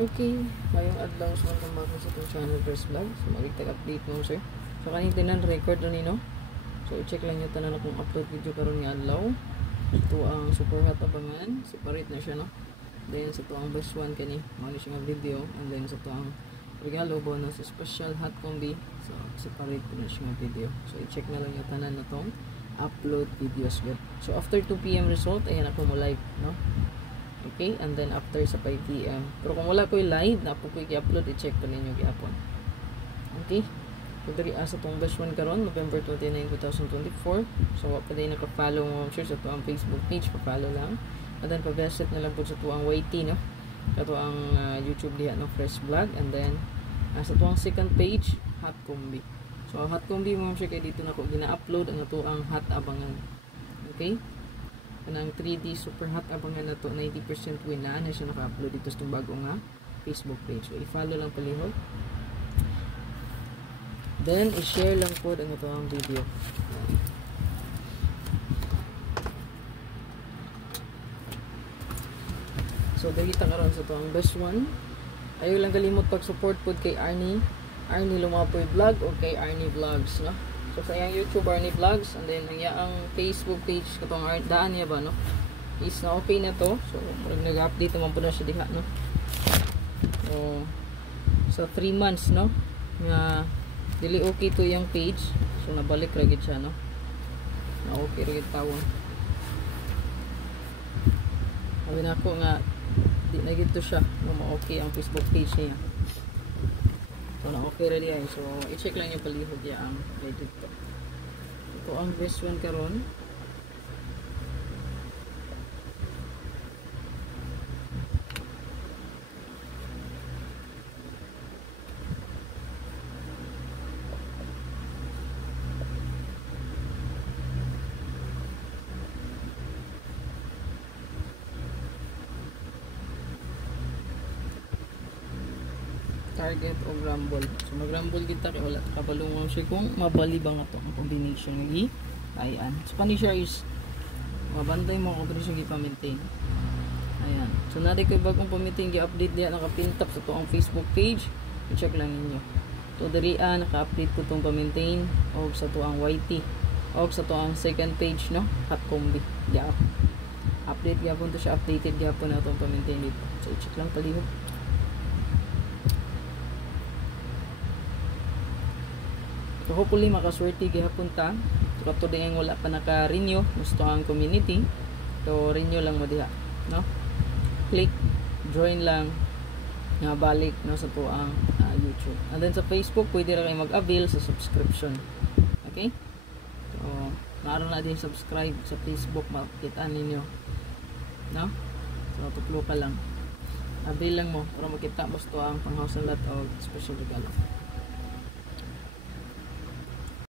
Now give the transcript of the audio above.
Okay, mayong adlaw sa mga bago sa itong channel First Vlog. So, mag-update mo sir. So, kanina tinan record na nino. So, i-check lang nyo tanan akong upload video karon nga adlaw. Ito ang super hot abangan. Separate na siya, no? Then, sa ito ang best one kani. Mali siya nga video. And then, sa ito ang regalo bonus special hot combi. So, separate na siya nga video. So, i-check na lang nyo tanan na itong upload videos. So, after 2 PM result, ayan ako mo live, no? Okay, and then after sa 5 PM. Pero kung wala ko yung live, na po ko i-upload, i-check pa ninyo gihapon. Okay? So, dari asa itong best one karon November 29, 2024. So, pa din naka-follow mo, sure, sa ito ang Facebook page, pa-follow lang. And then, pa-visit na lang po sa ito ang YT, no? Ito ang YouTube diha, no? Fresh Vlog. And then, sa ito ang second page, Hot Combi. So, Hot Combi mo siya kaya dito na ko gina-upload ang ito ang hot abangan. Okay? Kanang 3D super hot abangan na to 90% win na siya naka-upload dito sa bago nga Facebook page. So i-follow lang palihog. Then i-share lang po ang ito ang video. So dagita karon sa to ang best one. Ayaw lang kalimot pag-support pod kay Arnie Lumapoy Vlog o kay Arnie Vlogs, no? So sa iyang YouTube Arnie Vlogs, and then ang Facebook page katong daan niya ba, no? Is na okay na to. So nag-update naman po na siya diha, no? So 3 months, no? Nga dili okay to yung page. So nabalik ra gid siya, no? Na okay ra gid tawon. Sabi na ako nga di na gid to siya, no, ma-okay ang Facebook page niya. So, na okay ready ay. So, i-check lang yung palihog niya ang edit ko. Ito ang best one karon. Target o rumble. So mag-rumble kita kay wala kabalungon siya kung mabali ba nga to ang combination ng ayan. So kani siya is mabantay mo kung siya gi-maintain. Ayan. So nari ko bagong pa-maintain gi-update diya nakapintap sa to ang Facebook page. I-check lang ninyo. So diri naka-update ko tong pa-maintain og sa to ang YT og sa to ang second page, no? Hot combi. Diya. Update gyapon to siya, updated gyapon na tong pa-maintain dito. So i-check lang palihog. So hopefully makaswerte gihapon ta. So kato din wala pa naka-renew gusto ang community. So renew lang mo diha, no? Click join lang nga balik no sa to ang YouTube. And then sa Facebook pwede ra kay mag-avail sa subscription. Okay? So naaro na din subscribe sa Facebook, makita ninyo. No? So tutlo ka lang. Avail lang mo para makita mo to ang panghouse lot o special regalo.